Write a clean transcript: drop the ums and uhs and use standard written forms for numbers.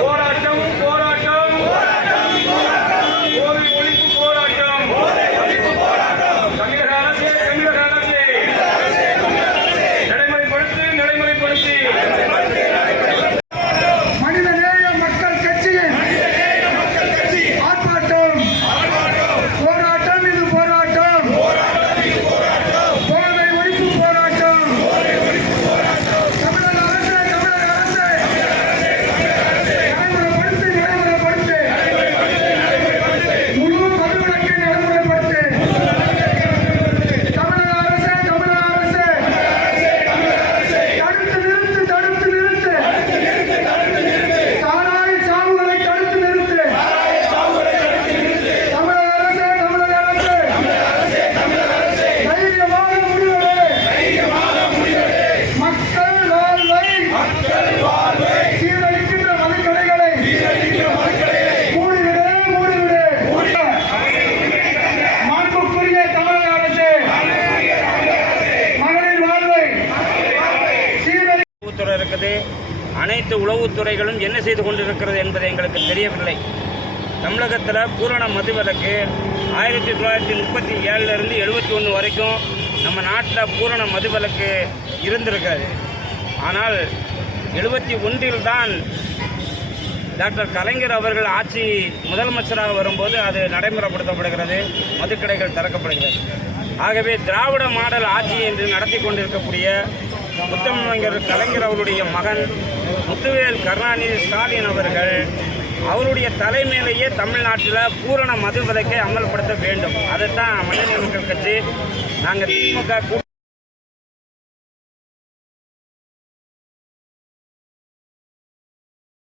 போராட்டம் போராட்டம் போதை ஒழிப்பு போராட்டம் தமிழக அரசே நடைமுறைப்படுத்தி மனிதநேய மக்கள் கட்சியின் ஆர்ப்பாட்டம் போராட்டம் இது போராட்டம் போதை ஒழிப்பு போராட்டம் தமிழக அரசே நடைமுறைப்படுத்தி முழு மதுவிலக்கை நடைமுறைப்படுத்தி தமிழக அரசே தடுத்து நிறுத்து சாராய சாவுகளை தடுத்து நிறுத்து தமிழக அரசே தைரியமாக முடிவெடு மக்கள் வாழ்வை சீரழிக்கின்ற மதுக்கடைகளை மூடிவிடு மாண்புக்குரிய தமிழக அரசே மகளிர் வாழ்வை சீரழி உளவுத்துறை இருக்குது. அனைத்து உளவுத்துறைகளும் என்ன செய்து கொண்டிருக்கிறது என்பது எங்களுக்கு தெரியவில்லை. தமிழகத்தில் பூரண மதுவிலக்கு 1937 71 வரைக்கும் நம்ம நாட்டில் பூரண மதுவிலக்கு இருந்திருக்காது. ஆனால் 71 தான் டாக்டர் கலைஞர் அவர்கள் ஆட்சி முதலமைச்சராக வரும்போது அது நடைமுறைப்படுத்தப்படுகிறது, மதுக்கடைகள் திறக்கப்படுகிறது. ஆகவே திராவிட மாடல் ஆட்சி என்று நடத்தி கொண்டிருக்கக்கூடிய முத்தமிழர் கலைஞர் அவருடைய மகன் முத்துவேல் கருணாநிதி ஸ்டாலின் அவர்கள் அவருடைய தலைமையிலேயே தமிழ்நாட்டில் பூரண மது விலக்கை அமல்படுத்த வேண்டும். அதைத்தான் மனிதநேய மக்கள் கட்சி நாங்கள் திமுக